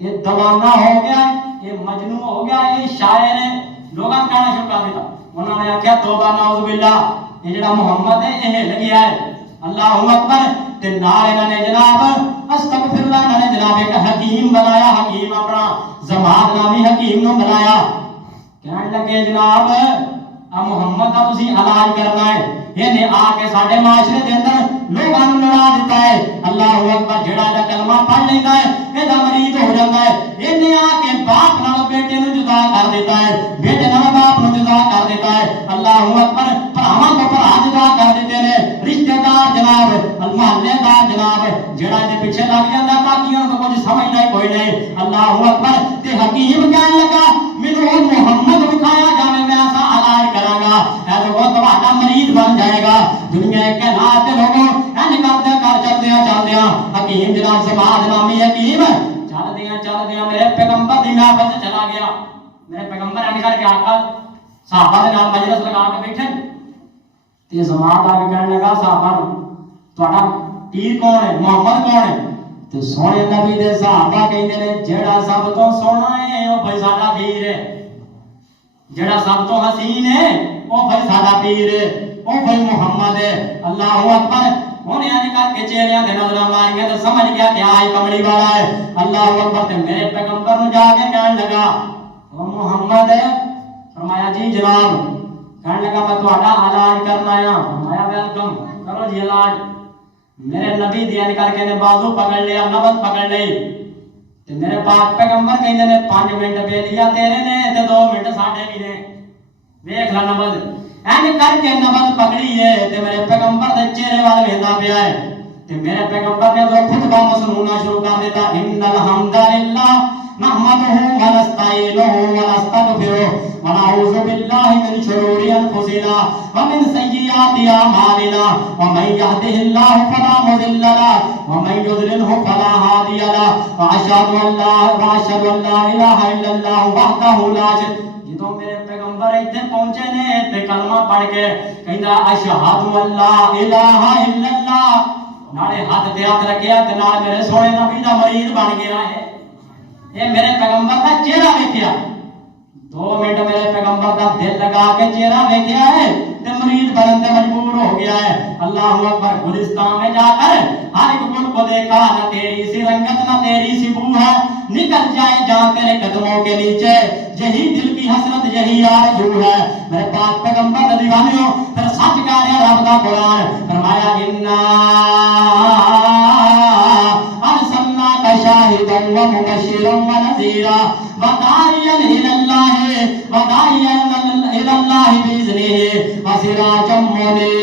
یہ دیوانہ ہو گیا ہے یہ مجنون ہو گیا یہ شاعر ہے لوگاں کہنا شروع کر دیتا انہوں نے آکھیا توبہ نعوذ باللہ یہ جڑا محمد ہے یہ ہل گیا ہے اللہ اکبر تے نال انہاں نے جناب استغفر اللہ انہاں نے جناب ایک حکیم بنایا حکیم اپنا زماد نامی حکیم نو بنایا کہنے لگے جناب محمد دا تسی علاج کرنا ہے یہ آ کے ساڈے معاشرے دے اندر لوگاں نوں لڑا دیتا ہے اللہ اکبر جڑا دا کلمہ پڑھ لیندا ہے اے دا مریض ہو جاندا ہے یہ آ کے باپ نال بیٹے نوں جدا کر دیتا ہے بیٹے نال باپ نوں جدا کر دیتا ہے اللہ اکبر بھراواں کو بھرا جدا کر دیتے نے رشتہ دار جناب محلے دار جناب جڑا دے پیچھے لگ جاندا باقیاں کو کچھ سمجھدا کوئی نہیں اللہ اکبر تے حکیم کہنے لگا مینوں محمد دکھایا جاوے میں ایسا علاج کراں گا اے لوگوں تہاڈا مریض بن جائے گا دنیا کے نات لوگوں انج کرتے کر چلدیاں حکیم جناب سماج نامی حکیم چلدیاں میرے پیغمبر دی محفل چلا گیا میرے پیغمبر نے کہا کہ آقا صحابہ دے نال مجلس لگا کے بیٹھے تے سماج آ کے کہنے لگا صحابہ تہاڈا پیر کون ہے محمد کون ہے تے سونے نبی دے صحابہ کہندے نے جڑا سب تو سونا ہے او بھائی ساڈا پیر ہے جڑا سب تو حسین ہے او بھائی ساڈا پیر ہے او بھائی محمد ہے اللہ اکبر انہیں آنے کر کے چہریاں دے نظر ماریاں تو سمجھ گیا کہ آئی کملی والا ہے. اللہ اکبر. تے میرے پیغمبر نو جا کے کہنے لگا او محمد ہے. فرمایا جی جناب. کہنے لگا میں تہاڈا علاج کرنا آیا. فرمایا ویلکم کرو جی علاج. میرے نبی دیان کر کے نے بازو پکڑ لیا, نبض پکڑ لی تے میرے پاک پیغمبر کہندے نے 5 منٹ بے لیا تیرے نے تے 2 منٹ ساڈے بھی نے. دیکھ لا نبض این کر کے نبض پکڑی ہے تے میرے پیغمبر دے چہرے وال ویندا پیا ہے. تے میرے پیغمبر نے جو خطبہ مسنونا شروع کر دیتا ان الحمد للہ نحمده ونستعينه ونستغفره ونعوذ بالله من شرور انفسنا ومن سيئات اعمالنا ومن يهده الله فلا مضل له ومن يضلل فلا هادي له واشهد ان لا اله الا الله وحده لا شريك له. جدوں میرے پیغمبر ایتھے پہنچے نے تے کلمہ پڑھ کے کہندا اشہد ان لا الہ الا اللہ نالے ہاتھ تے ہاتھ رکھیا تے نال میرے سونے نبی دا مرید بن گیا ہے. یہ میرے پیغمبر کا چہرہ ویکھیا. 2 منٹ میرے پیغمبر کا دل لگا کے چہرہ ویکھیا ہے تے مرید بنن تے مجبور ہو گیا ہے. اللہ اکبر. گلستان میں جا کر ہر ایک گل کو دیکھا, نہ تیری سی رنگت نہ تیری سی بو ہے, نکل جائے جہاں تیرے قدموں کے نیچے, یہی دل کی حسرت یہی آرزو ہے. میرے پاک پیغمبر دیوانیوں پھر سچ کہہ رہا رب دا قرآن. فرمایا انا ارسلناک شاہدا ومبشرا ونذیرا وداعیا الی اللہ باذنہ وسراجا منیرا.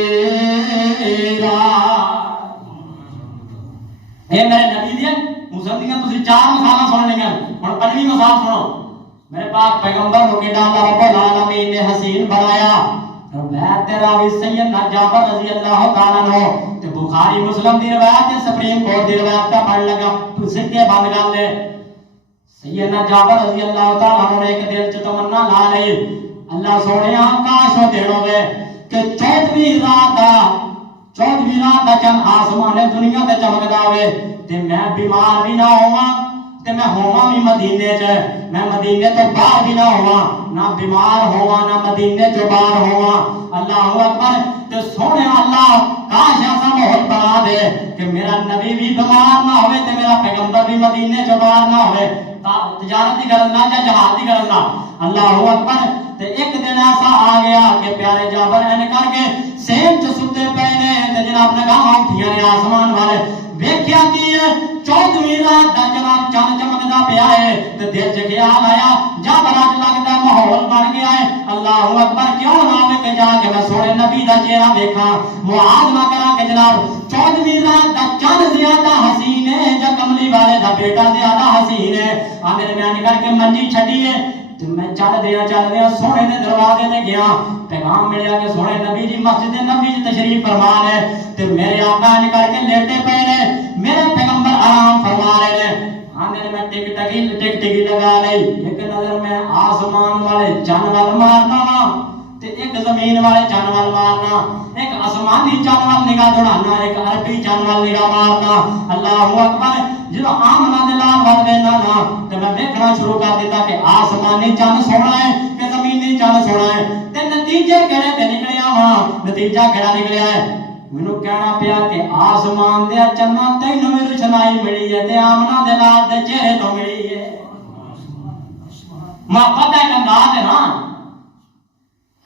اے میرے نبی دی مسلم دیاں تسی 4 مثالاں سن لیاں, ہن 5ویں مثال سنو. میرے پاک پیغمبر کو کہ اللہ رب العالمین نے حسین بنایا. روایت راوی سیدنا جابر رضی اللہ تعالیٰ عنہ تے بخاری مسلم دی روایت ہے, سپریم کورٹ دی روایت کا پڑھ لگا سکے بند کر لے. سیدنا جابر رضی اللہ تعالیٰ عنہ نے ایک دل چ تمنا لا لئی, اللہ سونیا کاش ہو دین ہوے کہ 14ویں رات دا چن آسمان دنیا تے چمکدا ہوے تے میں بیمار بھی نہ ہوواں تے میں ہوواں بھی مدینے چ, میں مدینے تو باہر بھی نہ ہوواں, نہ بیمار ہوواں نہ مدینے چ باہر ہوواں. اللہ اکبر. تے سونے اللہ کاش ایسا ماحول بنا دے کہ میرا نبی بھی بیمار نہ ہوئے تے میرا پیغمبر بھی مدینے چ باہر نہ ہوئے, تجارت کی غرض نہ یا جہاد کی غرض نہ. اللہ اکبر. تے ایک دن ایسا آ گیا کہ پیارے جابر نے کر کے سیم چ ستے پے نے تے جناب نگاہ اٹھیاں نے آسمان والے ویکھیا کی 14ویں رات دا جناب چند چمکدا پیا ہے تے دل چ خیال آیا جابر اج لگدا ماحول بن گیا ہے. اللہ اکبر. کیوں نہ ہوے کہ جا کے میں سونے نبی دا چہرہ ویکھاں, معاذ کرا کہ جناب 14ویں رات دا چند زیادہ حسین ہے یا کملی والے دا بیٹا زیادہ حسین ہے. آ میرے بیان کر کے منجی چھڈی ہے تے میں چل دیا سونے دے دروازے تے گیا, پیغام ملیا کہ سونے نبی جی مسجد نبی تشریف فرما ہے تے میرے آقا نے کر کے لیٹے پے نے, میرے پیغمبر آرام فرما رہے ہیں. آندے میں ٹک ٹکی لگا لئی, ایک نظر میں آسمان والے چن وال مارنا وا تے ایک زمین والے چن وال مارنا, ایک آسمانی چن وال نگاہ دوڑانا, ایک عربی چن وال نگاہ مارنا. اللہ اکبر. جب آمنا دے لال وال وینا نا تے میں دیکھنا شروع کر دیتا کہ آسمانی چن سونا ہے کہ زمینی چن سونا ہے تے نتیجے کہڑے تے نکلیا وا, نتیجہ کہڑا نکلیا ہے. مینوں کہنا پیا کہ آسمان دے چننا تینوں بھی روشنائی ملی ہے تے آمنا دے لال دے چہرے تو ملی ہے. محبت ایک انداز ہے نا.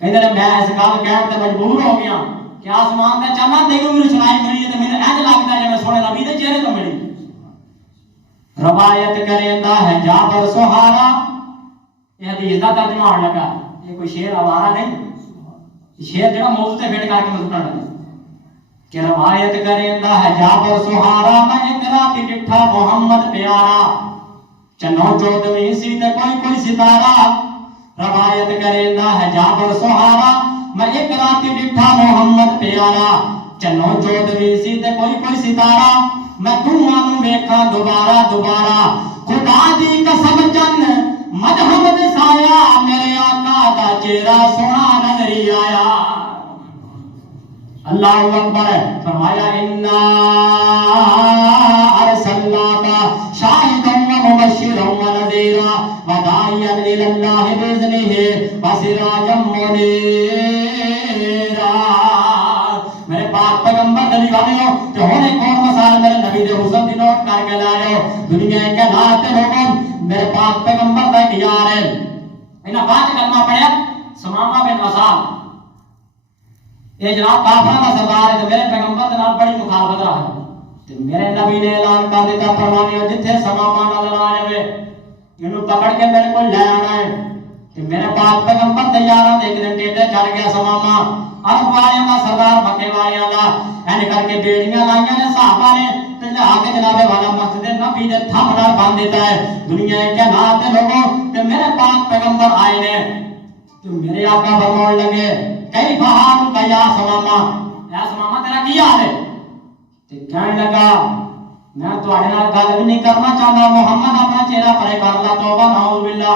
کہندے میں اس گل کہن تے مجبور ہو گیا کہ آسمان دے چننا تینوں بھی روشنائی ملی ہے تے مینوں انج لگدا جے میں سونے نبی دے چہرے تو ملی. روایت کریندا ہے جابر سہارا, یہ حدیث دا ترجمہ ہونے لگا, یہ کوئی شعر آوارہ نہیں, شعر جڑا موضوع تے فٹ کر کے میں سنن لگا کہ روایت کریندا ہے جابر سہارا, میں ایک رات ڈٹھا محمد پیارا, چنو 14ویں سی تے کوئی ستارہ. روایت کریندا ہے جابر سہارا, میں ایک رات ڈٹھا محمد پیارا, چنو 14ویں سی تے کوئی ستارہ, میں دعا نو ویکھاں دوبارہ خدا دی قسم چن مذہب دسایا, میرے آقا دا چہرہ سونا نظری آیا. اللہ اکبر. فرمایا انا ارسلناک شاہدا ومبشرا ونذیرا وداعیا الی اللہ باذنہ وسراجا منیرا. میرے پاک پیغمبر علی والوں ہن ایک اور مثال میرے نبی دے حسن دی نوٹ کر کے لا رہے ہو دنیا کے نات لوگوں میرے پاک پیغمبر دا ایک یار ہے انہاں پانچ کلمہ پڑھیا سمامہ بن اسال یہ جناب کافرہ دا سردار ہے میرے پیغمبر دے نال بڑی مخالفت رہا تے میرے نبی نے اعلان کر دیتا فرمایا جتھے سمامہ نظر آ جاوے اینو پکڑ کے میرے کو لے آنا ہے کہ میرے پاک پیغمبر دے یاراں دے ایک دن ٹیٹے چڑھ گیا سمامہ عرب والیاں دا سردار مکے والیاں دا این کر کے بیڑیاں لائیاں نے صحابہ نے تے لے آ کے جناب والا مسجد نبی دے تھم نال باندھ دیتا ہے دنیا کے نات لوگوں تے میرے پاک پیغمبر آئے نے تو میرے آقا فرمان لگے کئی فہام کا یا سمامہ تیرا کی حال ہے تے کہنے لگا میں تواڈے نال گل بھی نہیں کرنا چاہتا محمد اپنا چہرہ پرے کر لا توبہ نعوذ باللہ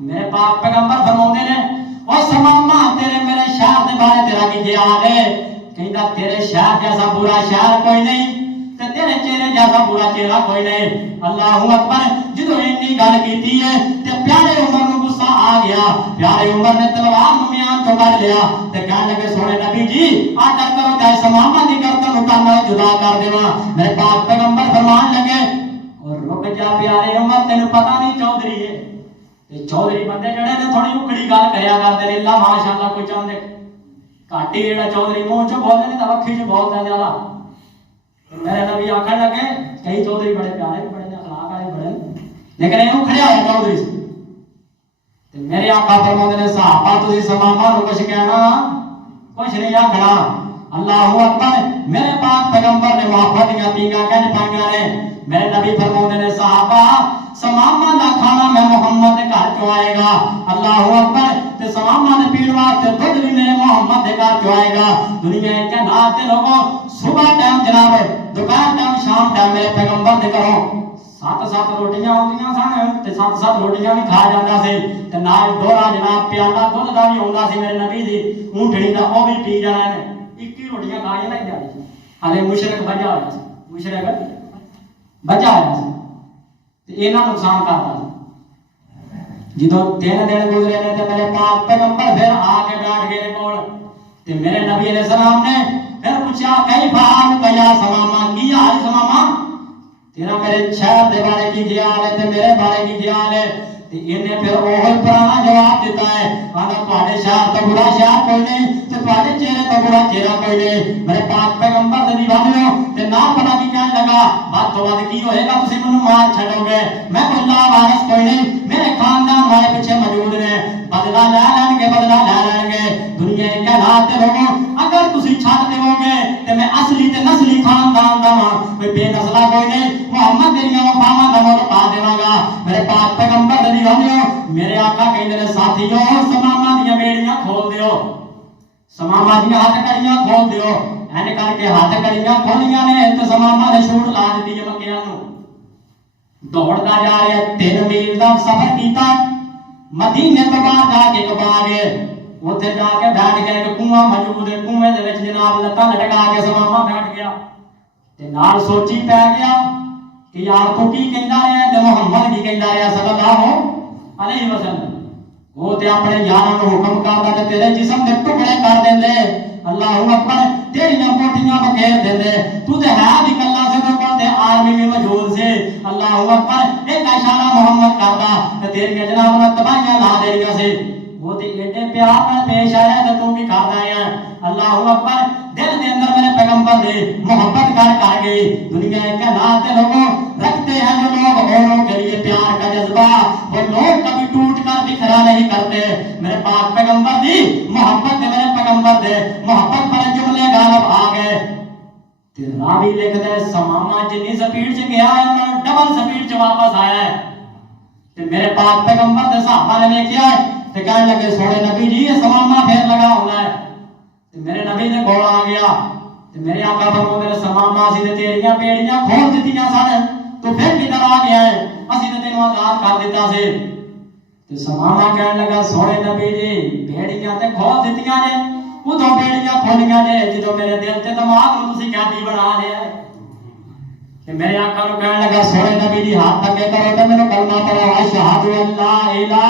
میرے پاک پیغمبر فرماندے نے او سمامہ تیرے میرے شہر دے بارے تیرا کی خیال ہے کہندا تیرے شہر جیسا برا شہر کوئی نہیں تے تیرے چہرے جیسا برا چہرہ کوئی نہیں اللہ اکبر جدوں اتنی گل کیتی ہے تے پیارے عمر نو غصہ آ گیا پیارے عمر نے تلوار نو میان چوں کڈ لیا تے کہنے لگے سونے نبی جی آڈر کرو تے سمامہ دی گردن اٹھا جدا کر دیواں میرے پاک پیغمبر فرمان لگے اور رک جا پیارے عمر تینوں پتہ نہیں چودھری ہے تے چودھری بندے جڑے نے تھوڑی اکڑی گل کریا کردے نے اللہ ماشاءاللہ کوئی چاہندے گھٹ ہی جڑا چودھری منہ چوں بولدے نے تے وکھی چوں بولدا زیادہ میرے نبی آکھن لگے کئی چودھری بڑے پیارے بڑے اخلاق والے بڑے لیکن اینو کھڑیا ہے چودھری تے میرے آقا فرماندے نے صحابہ تسی سمامہ نو کچھ کہنا کچھ نہیں آکھنا اللہ اکبر میرے پاک پیغمبر نے محبت دیاں پیگاں کنج پائیاں نے میرے نبی فرماندے نے صحابہ سمامہ دا کھانا میں محمد دے گھر چوں آئے گا اللہ اکبر تے سمامہ دے پین واسطے دودھ بھی میرے محمد دے گھر چوں آئے گا دنیا کے نات دے لوگوں صبح ٹائم جناب دوپہر ٹائم شام ٹائم میرے پیغمبر دے گھروں سات روٹیاں ہوندیاں سن تے سات روٹیاں بھی کھا جاندا سی تے نال ڈورا جناب پیالہ دودھ دا بھی ہوندا سی میرے نبی دی اونٹڑی دا او بھی پی جانا نے 21 روٹیاں کھائیاں نہیں جاندی ہلے مشرک بجا ہویا سی مشرک بجا ہویا سی تے انہاں نقصان کردا سی جدوں 3 دن گزرے نے تے میرے پاک پیغمبر پھر آ کے بیٹھ گئے کول تے میرے نبی علیہ السلام نے پھر پوچھا کئی فعال کیا سمامہ کی حال سمامہ تیرا میرے شہر دے بارے کی خیال ہے تے میرے بارے کی خیال ہے تے انہیں پھر وہی پرانا جواب دیتا ہے آنا تواڈے شہر تو برا شہر کوئی نہیں تے تواڈے چہرے تو برا چہرہ کوئی نہیں میرے پاک پیغمبر دے دیوانیو تے نا پتہ کی کہنے لگا بات تو بعد کی ہوئے گا تسی منوں مار چھڈو گے میں کوئی لا وارث کوئی نہیں میرے خاندان والے پیچھے موجود نے بدلہ لے لین گے دنیا کے حالات لوگوں اگر تسی چھڈ دیو گے تے میں اصلی تے نسلی خاندان دا کوئی بے نسلا کوئی نہیں محمد دیاں وفاواں دا مول پا دیواں گا میرے پاک پیغمبر دے دیوانیو میرے آقا کہندے نے ساتھیو سمامہ دیاں بیڑیاں کھول دیو سمامہ دیاں ہتھ کڑیاں کھول دیو این کر کے ہتھ کڑیاں کھولیاں نے تے سمامہ نے شوٹ لا دتی ہے مکیاں نو دوڑدا جا رہا 3 میل دا سفر کیتا مدینے تو باہر جا کے کبا گئے اوتھے جا کے بیٹھ گئے کہ کنواں موجود ہے کنویں دے وچ جناب لتاں لٹکا کے سمامہ بیٹھ گیا تے نال سوچی پے گیا کہ یار تو کی کہندا رہیا تے محمد کی کہندا رہیا صلی اللہ علیہ وسلم وہ تے اپنے یاراں نوں حکم کردا تے تیرے جسم دے ٹکڑے کر دیندے اللہ اکبر تیریاں بوٹیاں بکھیر دیندے تو تے ہے بھی کلا سے کول تے آرمی بھی موجود سے اللہ اکبر ایک اشارہ محمد کردا تے تیریاں جناب نوں تباہیاں لا دینیاں سے وہ تے ایڈے پیار نال پیش آیا تے تو بھی کردا ہے اللہ اکبر دل دے اندر میرے پیغمبر دے محبت کر گئی دنیا کے حالات لوگوں رکھتے ہیں جو لوگ اوروں کے لیے پیار کا جذبہ وہ لوگ کبھی ٹوٹ کر بکھرا نہیں کرتے میرے پاک پیغمبر دی محبت دے میرے پیغمبر دے محبت پر جملے غالب آ گئے تے راوی لکھدا ہے سمامہ جتنی سپیڈ سے گیا ہے انہاں ڈبل سپیڈ سے واپس آیا ہے تے میرے پاک پیغمبر دے صحابہ نے دیکھیا ہے تے کہنے لگے سونے نبی جی یہ سمامہ پھر لگا ہونا ہے تے میرے نبی نے کول آ گیا تے میرے آقا فرماندے نے سمامہ سی تے تیریاں بیڑیاں کھول دتیاں سن تو پھر کدھر آ گیا ہے اسی تے تینوں آزاد کر دیتا سی تے سمامہ کہنے لگا سونے نبی جی بیڑیاں تے کھول دتیاں نے ادھوں بیڑیاں کھولیاں نے جدوں میرے دل تے دماغ نوں تسی قیدی بنا لیا ہے تے میرے آقا نوں کہنے لگا سونے نبی جی ہاتھ اگے کرو تے مینوں کلمہ پڑھو اشہد ان لا الہ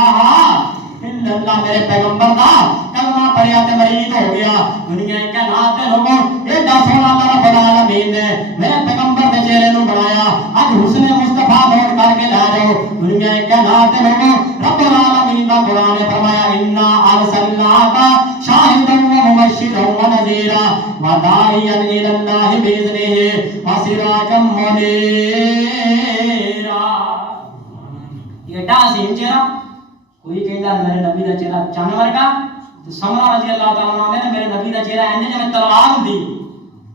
الا اللہ میرے پیغمبر دا کلمہ پڑیا تے مریض ہو گیا. دنیا کائنات دے لوگوں ایڈا سونا اللہ رب العالمین نے میرے پیغمبر دے چہرے نو بنایا. اج حسن مصطفیٰ نوٹ کر کے لا رہے ہو. دنیا کائنات دے لوگوں رب العالمین دا قرآن نے فرمایا انا ارسلناک شاہدا ومبشرا ونذیرا وداعیا الی اللہ باذنہ وسراجا منیرا. ایڈا عظیم چہرہ. کوئی کہندا میرے نبی دا چہرہ چن ورگا. سمرا رضی اللہ تعالیٰ عنہ نے میرے نبی دا چہرہ اینے جویں تلوار ہوندی.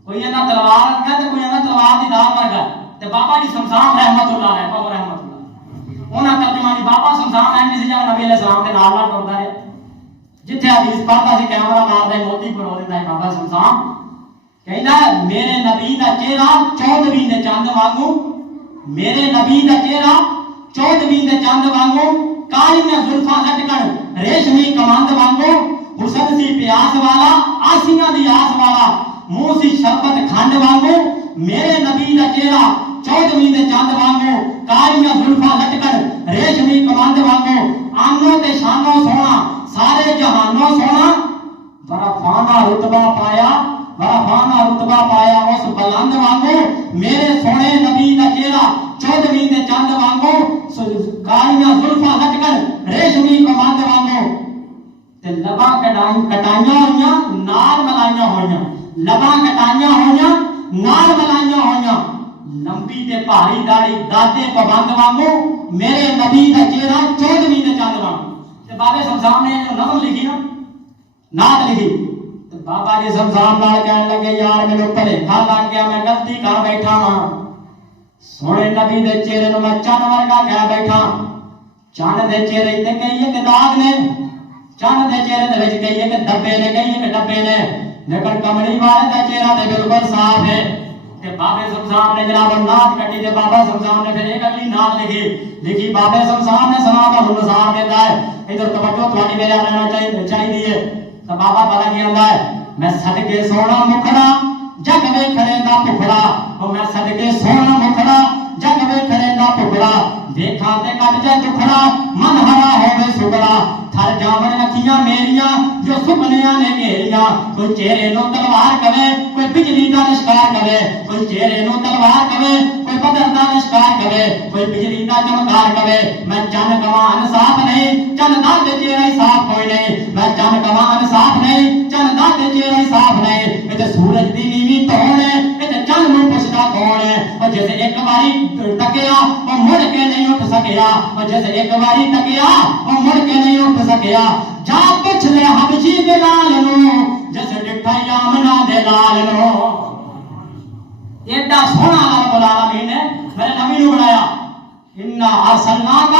کوئی کہندا تلوار ورگا تے کوئی کہندا تلوار دی دار ورگا. تے بابا جی شمشان رحمت اللہ علیہ بابا رحمت اللہ انہاں ترجمہ دی بابا شمشان اینے سی جویں نبی علیہ السلام دے نال نال ٹردا ہے. جتھے حدیث پڑھدا سی کیمرہ ماردا ہے موتی پرو دیندا ہے بابا شمشان. کہندا میرے نبی دا چہرہ 14ویں دے چاند وانگو. میرے نبی دا چہرہ 14ویں دے چاند وانگو. کالیاں زلفاں لٹکن ریشمی کمند وانگو. حسن سی پیاس والا آسیاں دی آس والا منہ سی شربت کھنڈ وانگو. میرے نبی دا چہرہ 14ویں دے چاند وانگو. کالیاں زلفاں لٹکن ریشمی کمند وانگو. آنوں تے شانوں سونا سارے جہانوں سونا. برفانہ رتبہ پایا برفانہ رتبہ پایا اس بلند وانگو. میرے سونے نبی دا چہرہ 14ویں دے چاند وانگو. کالیاں زلفاں لٹکن ریشمی کمند وانگو. تے لباں کٹائیاں ہوئیاں نال ملائیاں ہوئیاں. لباں کٹائیاں ہوئیاں نال ملائیاں ہوئیاں. لمبی تے بھاری داڑھی دادے پابند وانگو. میرے نبی دا چہرہ 14ویں دے چاند وانگو. تے بابے شمشان نے جو نظم لکھی نا نعت لکھی تے بابا جی شمشان نال کہن لگے یار مینوں بھلیکھا لگ گیا میں غلطی کر بیٹھا ہاں. سونے نبی دے چہرے نو میں چن ورگا کہہ بیٹھا. چن دے چہرے تے کہیے کہ داغ نے. چن دے چہرے دے وچ کہیے کہ دبے نے کہیے کہ ڈبے نے. لیکن کملی والے دا چہرہ تے بالکل صاف ہے. تے بابے شمشان نے جناب نعت کٹی تے بابا شمشان نے پھر ایک اگلی نعت لکھی بابے شمشان نے سنا دا نثار دیتا ہے. ادھر توجہ تھوڑی میرے رہنا چاہیے. تو بابا پتہ کی آندا ہے میں صدقے سونا مکھڑا جگ ویکھنے دا پکھڑا. او میں صدقے سونا مکھڑا جگ ویکھنے دا پکھڑا. دیکھاں تے کٹ جے دکھڑا من ہرا ہوے سگڑا. تھر جاون اکھیاں میریاں جو سپنیاں نے گھیریاں. کوئی چہرے نو تلوار کہے کوئی بجلی دا لشکار کہے. کوئی چہرے نو تلوار کہے کوئی بدر دا لشکار کہے. کوئی بجلی دا چمکار کہے. میں چن کواں انصاف نہیں چن دا تے چہرہ صاف کوئی نہیں. میں چن کواں انصاف نہیں چن دا تے چہرہ صاف نہیں. اے تے سورج دی نیوی کون ہے اے تے چن نو پوچھدا کون ہے. اور جیسے ایک باری تکیا او مڑ کے نہیں اٹھ سکیا. اور جیسے ایک باری تکیا او مڑ کے نہیں اٹھ سکیا. جا پوچھ لے حبشی بلال نو جیسے ڈٹھا یامنا دے لال نو. ایڈا سونا رب العالمین نے میرے نبی نو بنایا. انا ارسلناک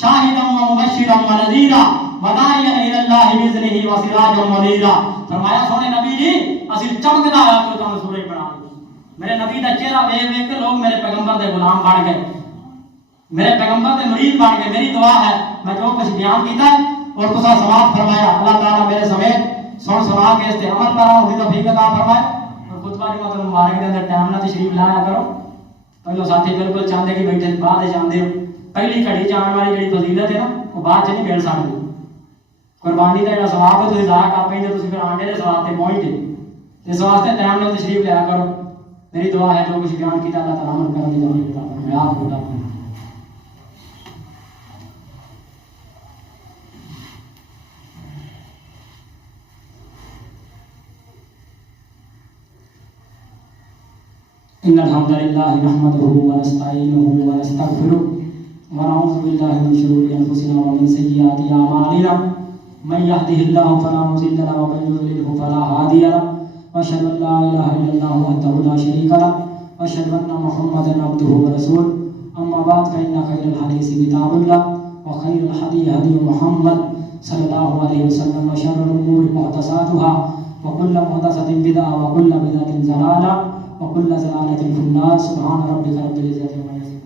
شاہدا ومبشرا ونذیرا وداعیا الی اللہ باذنہ وسراجا منیرا. فرمایا سونے نبی جی اسی چمکدا ہوا تو تانوں سورج بنا دے. میرے نبی دا چہرہ ویکھ ویکھ کے لوگ میرے پیغمبر دے غلام بن گئے. میرے پیغمبر دے مرید بن گئے. میری دعا ہے میں جو کچھ بیان کیتا ہے اور تسا سماعت فرمایا اللہ تعالیٰ میرے سمیت سن سنا کے اس تے عمل کرا ہوئی توفیق عطا فرمائے. اور خطبہ جمعہ مبارک دے اندر ٹائم نہ تشریف لایا کرو. پہلو ساتھی بالکل چاہتے کہ بیٹھے بعد چاہتے ہو پہلی گھڑی جان والی جڑی فضیلت ہے نا وہ بعد چ نہیں مل سکتی. قربانی کا جڑا ثواب ہے تسی ضائع کر پئے تے تسی پھر آنڈے دے ثواب تے پہنچ جے. اس واسطے ٹائم نال تشریف لایا کرو. میری دعا ہے جو کچھ بیان کیتا اللہ تعالیٰ عمل کرنے کی توفیق عطا فرمائے. آپ خدا إن الحمد لله نحمده ونستعينه ونستغفره ونعوذ بالله من شرور أنفسنا ومن سيئات أعمالنا. من يهده الله فلا مضل له ومن يضلل فلا هادي له. وأشهد أن لا إله إلا الله وحده لا شريك له وأشهد أن محمدا عبده ورسوله. أما بعد فإن خير الحديث كتاب الله وخير الهدي هدي محمد صلى الله عليه وسلم وشر الأمور محدثاتها وكل محدثة بدعة وكل بدعة ضلالة وكل ضلالة في النار. سبحان ربك رب العزة عما يصفون.